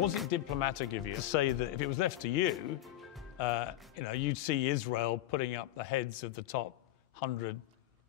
Was it diplomatic of you to say that if it was left to you, you'd see Israel putting up the heads of the top 100?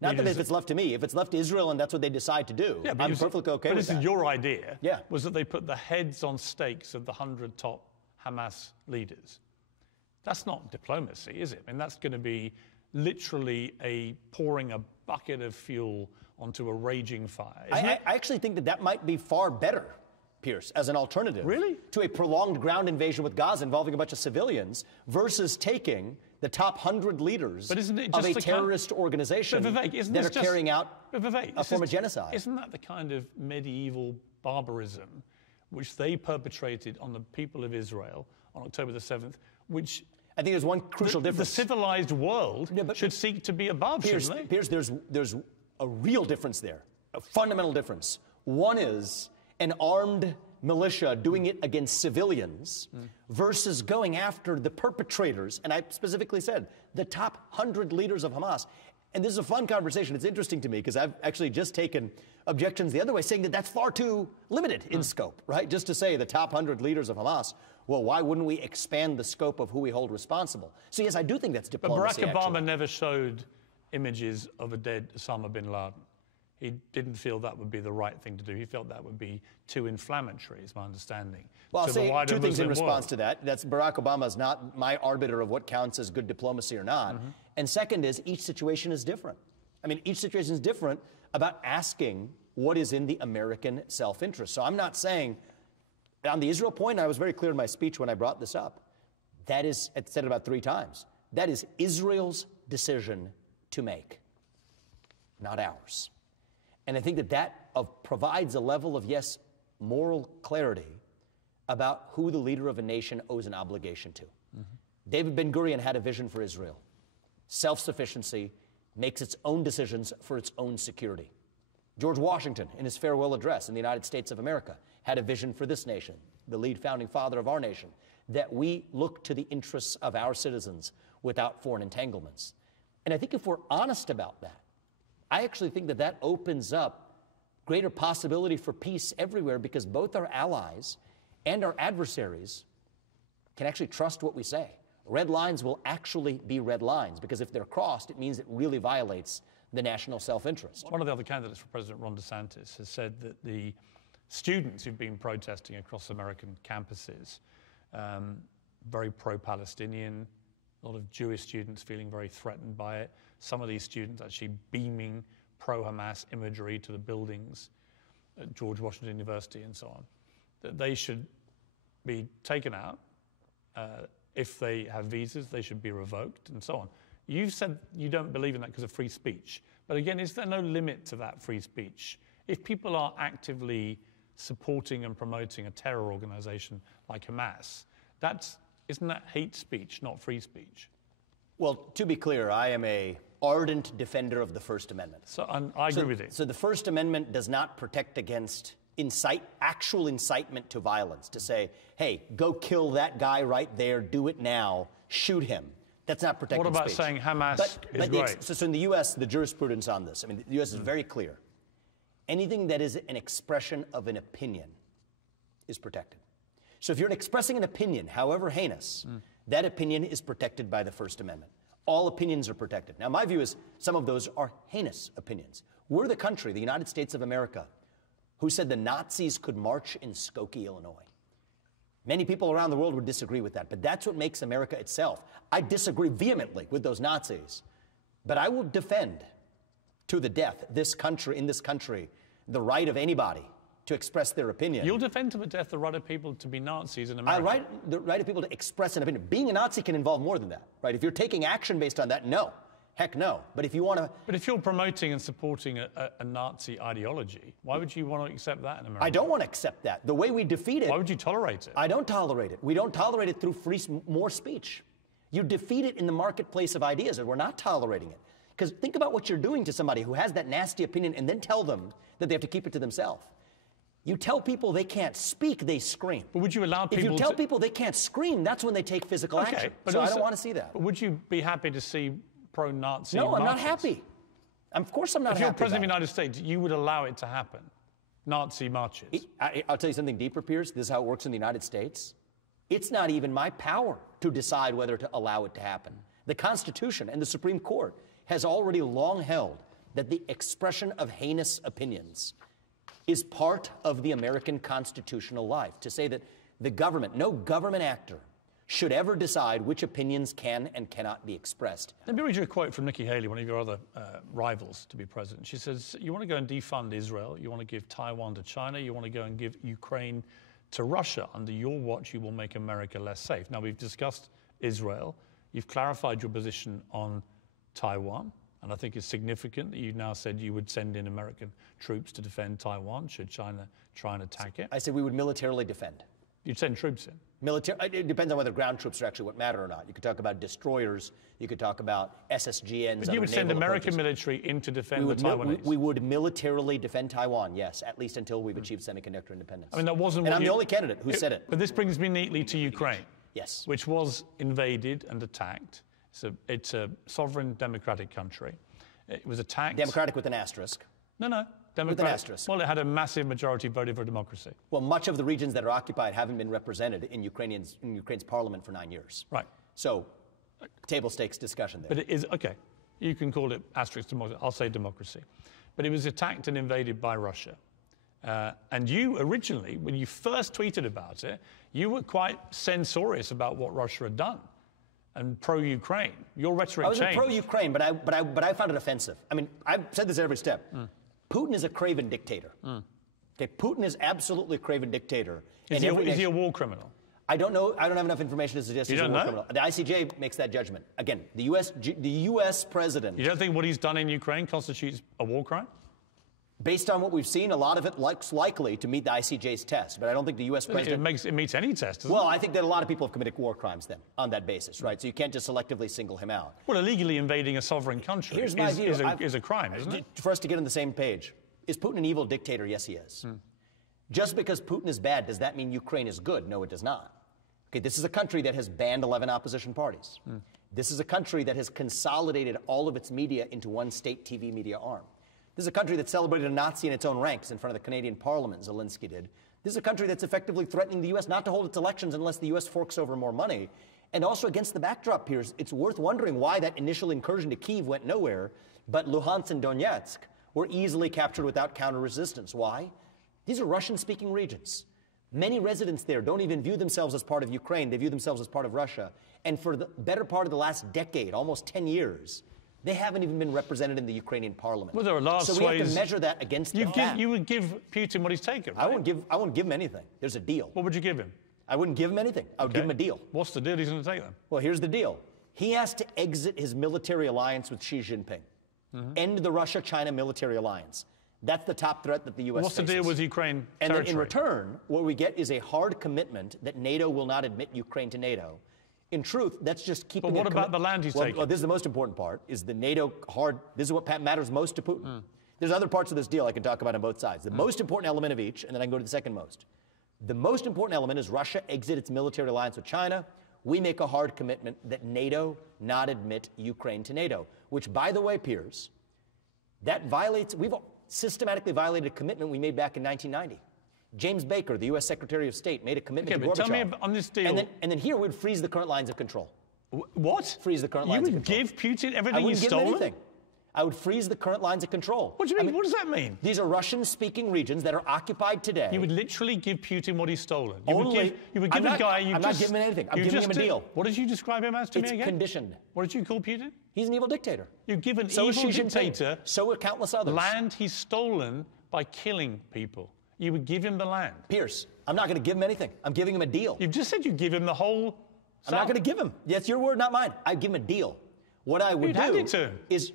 Not that if it's left to me. If it's left to Israel and that's what they decide to do, I'm perfectly okay with that. But this is your idea, yeah. Was that they put the heads on stakes of the 100 top Hamas leaders. That's not diplomacy, is it? I mean, that's going to be literally pouring a bucket of fuel onto a raging fire. I actually think that might be far better, Piers, as an alternative to a prolonged ground invasion with Gaza involving a bunch of civilians versus taking the top 100 leaders of a terrorist organization that are carrying out a form of genocide. Isn't that the kind of medieval barbarism which they perpetrated on the people of Israel on October the 7th, which I think there's one crucial difference. The civilized world should seek to be above, shouldn't they? Piers, there's a real difference there, a fundamental difference. One is an armed militia doing it against civilians versus going after the perpetrators, and I specifically said the top 100 leaders of Hamas. And this is a fun conversation. It's interesting to me because I've actually just taken objections the other way, saying that that's far too limited in scope, right? Just to say the top 100 leaders of Hamas. Well, why wouldn't we expand the scope of who we hold responsible? So yes, I do think that's diplomacy. But Barack Obama never showed images of a dead Osama bin Laden. He didn't feel that would be the right thing to do. He felt that would be too inflammatory, is my understanding. Well, I'll say two things in response to that. That's Barack Obama is not my arbiter of what counts as good diplomacy or not. And second is each situation is different. I mean, each situation is different about asking what is in the American self-interest. So I'm not saying, on the Israel point, I was very clear in my speech when I brought this up. That is, I said it about 3 times, that is Israel's decision to make, not ours. And I think that provides a level of, yes, moral clarity about who the leader of a nation owes an obligation to. David Ben-Gurion had a vision for Israel. Self-sufficiency, makes its own decisions for its own security. George Washington, in his farewell address in the United States of America, had a vision for this nation, the lead founding father of our nation, that we look to the interests of our citizens without foreign entanglements. And I think if we're honest about that, I actually think that opens up greater possibility for peace everywhere because both our allies and our adversaries can actually trust what we say. Red lines will actually be red lines because if they're crossed, it means it really violates the national self-interest. One of the other candidates for President Ron DeSantis has said that the students who've been protesting across American campuses, very pro-Palestinian, a lot of Jewish students feeling very threatened by it, some of these students actually beaming pro-Hamas imagery to the buildings at George Washington University and so on, that they should be taken out. If they have visas, they should be revoked and so on. You've said you don't believe in that because of free speech. But again, is there no limit to that free speech? If people are actively supporting and promoting a terror organization like Hamas, isn't that hate speech, not free speech? Well, to be clear, I am an ardent defender of the First Amendment. So I agree with you. So the First Amendment does not protect against actual incitement to violence, to say, hey, go kill that guy right there, do it now, shoot him. That's not protected speech. What about saying Hamas is great? So in the U.S., the jurisprudence on this, I mean, the U.S. is very clear. Anything that is an expression of an opinion is protected. So if you're expressing an opinion, however heinous, that opinion is protected by the First Amendment. All opinions are protected. Now, my view is some of those are heinous opinions. We're the country, the United States of America, who said the Nazis could march in Skokie, Illinois. Many people around the world would disagree with that, but that's what makes America itself. I disagree vehemently with those Nazis, but I will defend to the death in this country, the right of anybody to express their opinion. You'll defend to the death the right of people to be Nazis in America? The right of people to express an opinion. Being a Nazi can involve more than that, right? If you're taking action based on that, no. Heck no. But if you want to... But if you're promoting and supporting a Nazi ideology, why would you want to accept that in America? I don't want to accept that. The way we defeat it... Why would you tolerate it? I don't tolerate it. We don't tolerate it through more speech. You defeat it in the marketplace of ideas, and we're not tolerating it. Because think about what you're doing to somebody who has that nasty opinion and then tell them that they have to keep it to themselves. You tell people they can't speak, they scream. But would you allow people If you tell people they can't scream, that's when they take physical action. But so I don't want to see that. But would you be happy to see pro-Nazi No, marches? I'm not happy. Of course I'm not happy. If you're President of the United States, you would allow it to happen. Nazi marches. I'll tell you something deeper, Piers. This is how it works in the United States. It's not even my power to decide whether to allow it to happen. The Constitution and the Supreme Court has already long held that the expression of heinous opinions is part of the American constitutional life. To say that the government, no government actor, should ever decide which opinions can and cannot be expressed. Let me read you a quote from Nikki Haley, one of your other rivals to be president. She says, you want to go and defund Israel, you want to give Taiwan to China, you want to go and give Ukraine to Russia. Under your watch, you will make America less safe. Now, we've discussed Israel. You've clarified your position on Taiwan, and I think it's significant that you've now said you would send in American troops to defend Taiwan should China try and attack it. I said we would militarily defend. You'd send troops in? It depends on whether ground troops are actually what matter or not. You could talk about destroyers. You could talk about SSGNs. But you would send American military in to defend the Taiwanese? We would militarily defend Taiwan, yes, at least until we've achieved semiconductor independence. I mean, that wasn't and I'm the only candidate who said it. But this brings me neatly to Ukraine. Yes. Which was invaded and attacked. It's a sovereign democratic country. It was attacked. Democratic with an asterisk. No. Democratic. With an asterisk. Well, it had a massive majority voted for democracy. Well, much of the regions that are occupied haven't been represented in Ukraine's parliament for 9 years. Right. So, table stakes discussion there. But it is, okay, you can call it asterisk democracy. I'll say democracy. But it was attacked and invaded by Russia. And you originally, when you first tweeted about it, you were quite censorious about what Russia had done and pro-Ukraine. Your rhetoric changed. I wasn't pro-Ukraine, but I found it offensive. I mean, I've said this at every step. Putin is a craven dictator. Okay, Putin is absolutely a craven dictator. Is he a war criminal? I don't know. I don't have enough information to suggest he's a war criminal. The ICJ makes that judgment. Again, the U.S. president. You don't think what he's done in Ukraine constitutes a war crime? Based on what we've seen, a lot of it looks likely to meet the ICJ's test, but I don't think the U.S. president... It meets any test, doesn't it? Well, I think that a lot of people have committed war crimes then, on that basis, right? So you can't just selectively single him out. Well, illegally invading a sovereign country is a crime, isn't it? For us to get on the same page, is Putin an evil dictator? Yes, he is. Just because Putin is bad, does that mean Ukraine is good? No, it does not. Okay, this is a country that has banned 11 opposition parties. This is a country that has consolidated all of its media into one state TV media arm. This is a country that celebrated a Nazi in its own ranks in front of the Canadian Parliament, Zelensky did. This is a country that's effectively threatening the U.S. not to hold its elections unless the U.S. forks over more money. And also against the backdrop, Piers, it's worth wondering why that initial incursion to Kyiv went nowhere, but Luhansk and Donetsk were easily captured without counter-resistance. Why? These are Russian-speaking regions. Many residents there don't even view themselves as part of Ukraine. They view themselves as part of Russia. And for the better part of the last decade, almost 10 years, they haven't even been represented in the Ukrainian parliament. Well, there are large so we have to measure that against that. You would give Putin what he's taken, right? I won't give him anything. There's a deal. What would you give him? I wouldn't give him anything. I would give him a deal. What's the deal he's going to take then? Well, here's the deal. He has to exit his military alliance with Xi Jinping. End the Russia-China military alliance. That's the top threat that the U.S. What's faces. the deal with Ukraine and territory? then in return, what we get is a hard commitment that NATO will not admit Ukraine to NATO. In truth, that's just keeping... But what about the land he's taking? Well, this is the most important part, is the NATO hard... This is what matters most to Putin. There's other parts of this deal I can talk about on both sides. The most important element of each, and then I can go to the second most. The most important element is Russia exit its military alliance with China. We make a hard commitment that NATO not admit Ukraine to NATO, which, by the way, Piers, that violates... We've systematically violated a commitment we made back in 1990. James Baker, the U.S. Secretary of State, made a commitment to Gorbachev. Tell me on this deal. And then here we'd freeze the current lines of control. What? Freeze the current lines of control. You would give Putin everything he's stolen? I wouldn't give him anything. I would freeze the current lines of control. What do you mean? What does that mean? These are Russian-speaking regions that are occupied today. You would literally give Putin what he's stolen. You would give a guy... I'm not giving him anything. I'm giving him a deal. What did you describe him as to me again? It's conditioned. What did you call Putin? He's an evil dictator. You give an evil dictator... So are countless others. Land he's stolen by killing people. You would give him the land. Pierce, I'm not going to give him anything. I'm giving him a deal. You've just said you give him the whole... I'm not going to give him. That's your word, not mine. I'd give him a deal. What I would do is,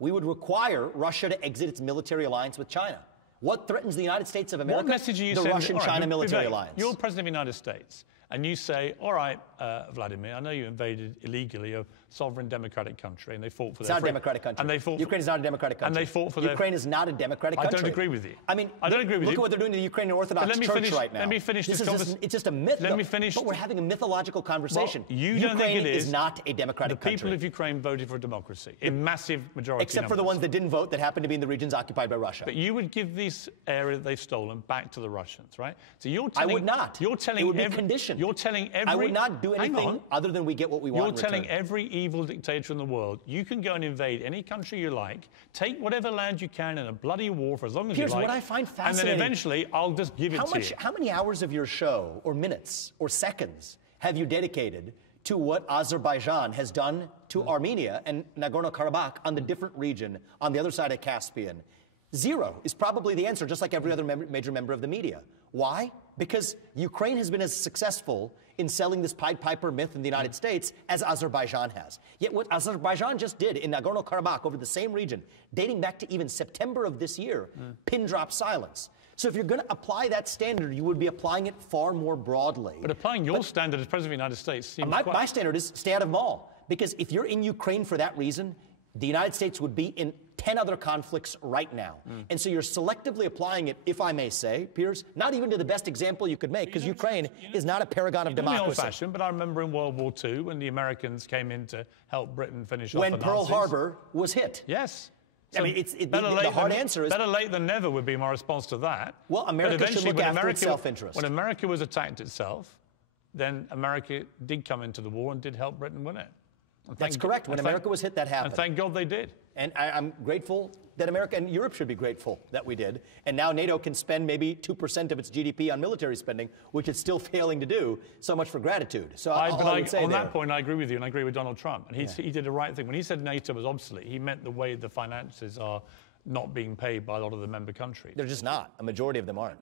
we would require Russia to exit its military alliance with China. What threatens the United States of America? What message are you sending? The Russian-China military Vivek, alliance. You're President of the United States, and you say, all right, Vladimir, I know you invaded illegally a sovereign democratic country, and they fought for their freedom. It's not a democratic country. And they fought Ukraine is not a democratic country. And they fought for Ukraine is not a democratic country. I don't agree with you. I mean, I don't agree with you. Look at what they're doing to the Ukrainian Orthodox Church right now. Let me finish this conversation. It's just a myth. Let me finish. But we're having a mythological conversation. Well, you don't think it is. Ukraine is not a democratic country. The people of Ukraine voted for democracy in massive majority Except for the ones that didn't vote that happen to be in the regions occupied by Russia. But you would give this area that they've stolen back to the Russians, right? So you're telling... I would not. You're telling it would be conditioned. You're telling every... I would not do anything other than we get what we want in return. You're telling every evil dictator in the world, you can go and invade any country you like, take whatever land you can in a bloody war for as long as you like. Here's what I find fascinating. And then eventually, I'll just give it to you. How many hours of your show, or minutes, or seconds, have you dedicated to what Azerbaijan has done to Armenia and Nagorno-Karabakh on the different region on the other side of Caspian? Zero is probably the answer, just like every other major member of the media. Why? Because Ukraine has been as successful in selling this Pied Piper myth in the United States as Azerbaijan has. Yet what Azerbaijan just did in Nagorno-Karabakh over the same region, dating back to even September of this year, pin drop silence. So if you're going to apply that standard, you would be applying it far more broadly. But applying your standard as President of the United States seems my standard is stay out of them all. Because if you're in Ukraine for that reason, the United States would be in 10 other conflicts right now. And so you're selectively applying it, if I may say, Piers, not even to the best example you could make, because Ukraine is not a paragon of democracy. Old-fashioned, but I remember in World War II when the Americans came in to help Britain finish off the Nazis. When Pearl Harbor was hit. Yes. So I mean, the hard answer is... Better late than never would be my response to that. Well, America should look after its self-interest. When America was attacked itself, then America did come into the war and did help Britain win it. That's correct. When America was hit, that happened. And thank God they did. And I'm grateful that America and Europe should be grateful that we did. And now NATO can spend maybe 2% of its GDP on military spending, which it's still failing to do. So much for gratitude. So on that point, I agree with you, and I agree with Donald Trump. And he did the right thing. When he said NATO was obsolete, he meant the way the finances are not being paid by a lot of the member countries. They're just not. A majority of them aren't.